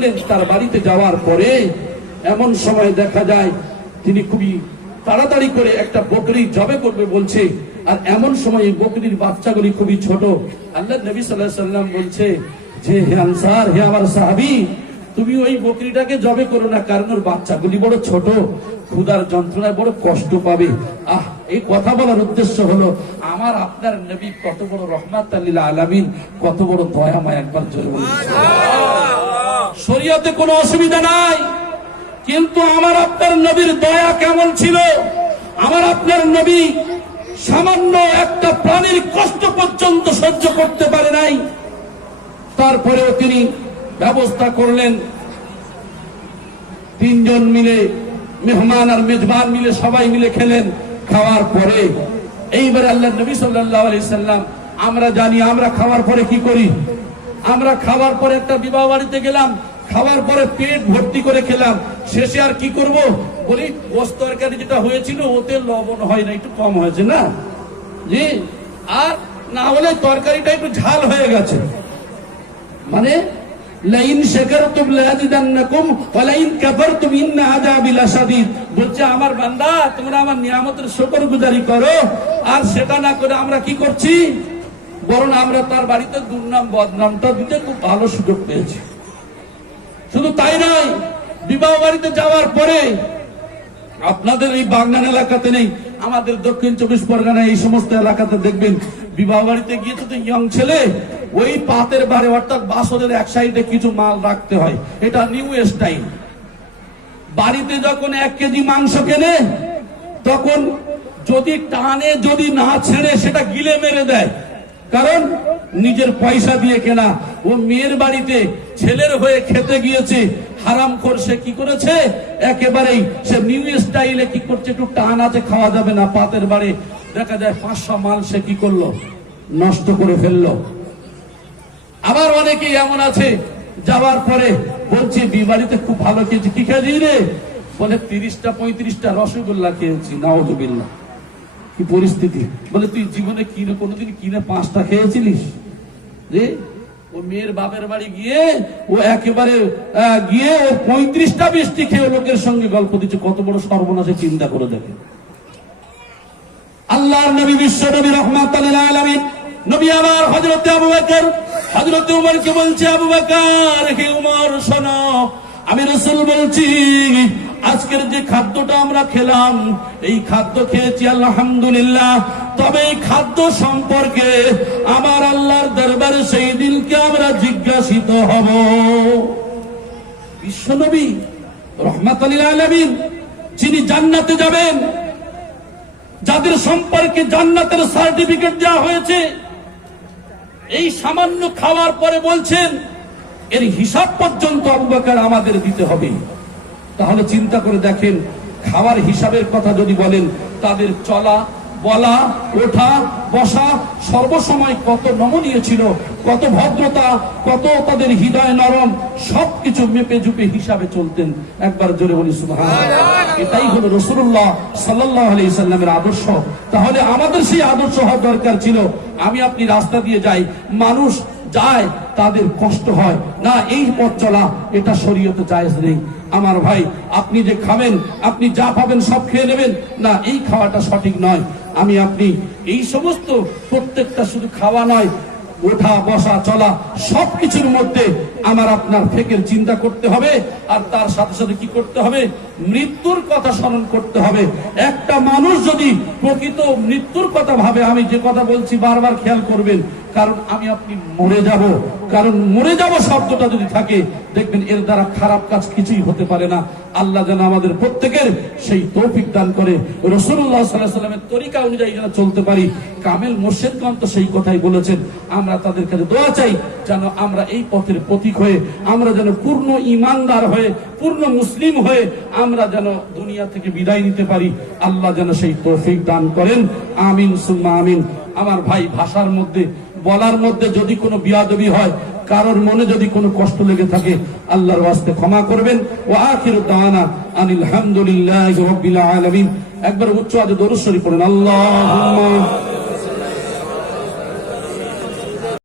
করলেন। তার বাড়িতে যাওয়ার পরে এমন সময় দেখা যায় তিনি খুবই তাড়াতাড়ি করে একটা বকরি জবে করবে বলছে, আর এমন সময় এই বকরির বাচ্চাগুলি খুবই ছোট। আল্লাহ নবী সাল্লাল্লাহু আলাইহি সাল্লাম বলছে যে হে আনসার, হে আমার সাহাবী, তুমি ওই বকরিটাকে জবে করো না, কারণ ওর বাচ্চাগুলি বড় ছোট, ক্ষুধার যন্ত্রণায় বড় কষ্ট পাবে। এই কথা বলার উদ্দেশ্য হলো আমার আপনার নবী কত বড় রহমাতুল লিল আলামিন, কত বড় দয়াময়, একবার জোরে বলুন সুবহানাল্লাহ। শরীয়তে কোনো অসুবিধা নাই, কিন্তু আমার আপনার নবীর দয়া কেমন ছিল? আমার আপনার নবী সামান্য একটা প্রাণীর কষ্ট পর্যন্ত সহ্য করতে পারে নাই, তারপরেও তিনি ব্যবস্থা করলেন। তিনজন মিলে, মেহমান আর মেজবান মিলে, সবাই মিলে খেলেন। খাওয়ার পরে এইবার আল্লাহ নবী সাল্লাল্লাহু আলাইহি সাল্লাম, আমরা জানি আমরা খাওয়ার পরে কি করি, আমরা খাওয়ার পরে একটা বিবাহ বাড়িতে গেলাম, খাওয়ার পরে পেট ভর্তি করে খেলাম, শেষে আর কি করব, বলি গোশত তরকারি যেটা হয়েছিল ওতে লবণ হয় না, একটু কম হয়েছে না জি, আর না হলে তরকারিটা একটু ঝাল হয়ে গেছে, মানে লাইন শাকারতুম লাযিদান্নাকুম ওয়া লাইন কাফারতুম ইন্না আযাবি লাশাদীদ। বলছে আমার বান্দা, তোমরা আমার নিয়ামতের শুকরগুজারি করো, আর সেটা না করে আমরা কি করছি, বরং আমরা তার বাড়িতে দুর্নাম বদনামটা দিতে খুব ভালো সুযোগ পেয়েছি। শুধু তাই নয়, বিবাহ বাড়িতে যাওয়ার পরে আপনাদের এই বাগনান এলাকাতে নেই, আমাদের দক্ষিণ 24 পরগনা এই সমস্ত এলাকাতে দেখবেন বিবাহ বাড়িতে গিয়ে তো ইয়ং ছেলে ওই পাতের বারে অর্থাৎ বাসনের এক সাইডে কিছু মাল রাখতে হয়, এটা নিউ স্টাইল। বাড়িতে যখন 1 কেজি মাংস কেনে তখন যদি টানে, যদি না ছেড়ে সেটা গিলে মেরে দেয়, কারণ নিজের পয়সা দিয়ে কেনা। ও মেয়ের বাড়িতে ছেলের হয়ে খেতে গিয়েছে, হারামখোর সে কি করেছে, একেবারেই সে নিউ স্টাইলে কি করছে, একটু টান আছে, খাওয়া যাবে না, পাতের বাড়ি দেখা যায় 500 মাল সে কি করলো, নষ্ট করে ফেললো। আবার অনেকেই এমন আছে যাওয়ার পরে বলছে বিবাড়িতে খুব ভালো খেয়েছি, কি খেয়েছি রে, বলে 30টা 35টা রসগোল্লা খেয়েছি, নাউযুবিল্লাহ। কি পরিস্থিতি, বলে তুই জীবনে কিনে কোনোদিন কিনে 5টা খেয়েছিলিস রে? ও মেয়ের বাপের বাড়ি গিয়ে ও একেবারে গিয়ে ও 35টা মিষ্টি খেয়ে লোকের সঙ্গে গল্প দিচ্ছে, কত বড় সর্বনাশে, চিন্তা করে দেখে। আল্লাহর নবী, বিশ্ব নবী রাহমাতুল লিল আলামিন নবী আমার হযরত আবু বকর, হযরত উমরকে বলছে, আবু বকর, হে উমর শোনো, আমি রাসূল বলছি, আজকের যে খাদ্যটা আমরা খেলাম, এই খাদ্য খেয়েছি আলহামদুলিল্লাহ, তবে এই খাদ্য সম্পর্কে আমার আল্লাহর দরবারে সেই দিনকে আমরা জিজ্ঞাসিত হব। বিশ্বনবী রাহমাতুল লিল আলামিন, যিনি জান্নাতে যাবেন, যাদের সম্পর্কে জান্নাতের সার্টিফিকেট দেওয়া হয়েছে, এই সামান্য খাওয়ার পরে বলছেন এর হিসাব পর্যন্ত আবু বকর আমাদের দিতে হবে। তাহলে চিন্তা করে দেখেন, খাওয়ার হিসাবের কথা যদি বলেন, তাদের চলা বলা ওঠা বসা সর্বসময় কত নমনীয় ছিল, কত ভদ্রতা, কত তাদের হৃদয় নরম, সবকিছু মেপে ঝুপে হিসাবে চলতেন। একবার জোরে বলি সুবহানাল্লাহ। এটাই হলো রাসূলুল্লাহ সাল্লাল্লাহু আলাইহি সাল্লামের আদর্শ। তাহলে আমাদের সেই আদর্শ হওয়া দরকার ছিল। আমি আপনি রাস্তা দিয়ে যাই, মানুষ যায়, তাদের কষ্ট হয় না, এই পথ চলা এটা শরীয়তে জায়েজ নেই। আমার ভাই, আপনি যে খাবেন, আপনি যা পাবেন সব খেয়ে নেবেন না, এই খাওয়াটা সঠিক নয়। আমি আপনি এই সমস্ত প্রত্যেকটা শুধু খাওয়া নয়, ওঠা বসা চলা সবকিছুর মধ্যে আমার আপনার ফেকের চিন্তা করতে হবে, আর তার সাথে সাথে কি করতে হবে, মৃত্যুর কথা স্মরণ করতে হবে। একটা মানুষ যদি প্রকৃত মৃত্যুর কথা ভাবে, আমি যে কথা বলছি বারবার খেয়াল করবেন, কারণ আমি আপনি মরে যাব, কারণ মরে যাব শব্দটা যদি থাকে, দেখবেন এর দ্বারা খারাপ কাজ কিছুই হতে পারে না। আল্লাহ যেন আমাদের প্রত্যেকের সেই তৌফিক দান করে, রাসূলুল্লাহ সাল্লাল্লাহু আলাইহি ওয়াসাল্লামের তরিকা অনুযায়ী যেন চলতে পারি। কামেল মুর্শিদগণ তো সেই কথাই বলেছেন। আমরা তাদের কাছে দোয়া চাই যেন আমরা এই পথের পথিক হয়ে, আমরা যেন পূর্ণ ঈমানদার হয়ে, পূর্ণ মুসলিম হয়ে আমরা যেন দুনিয়া থেকে বিদায় নিতে পারি। আল্লাহ যেন সেই তৌফিক দান করেন, আমিন সুম্মা আমিন। আমার ভাই, ভাষার মধ্যে বলার মধ্যে যদি কোনো বিয়াদবি হয়, কারোর মনে যদি কোনো কষ্ট লেগে থাকে, আল্লাহর ওয়াস্তে ক্ষমা করবেন। ওয়া আখিরু দাওয়ানা আনিল হামদুলিল্লাহি রাব্বিল আলামিন। একবার উচ্চ আওয়াজে দরুদ শরীফ পড়েন, আল্লাহুম্মা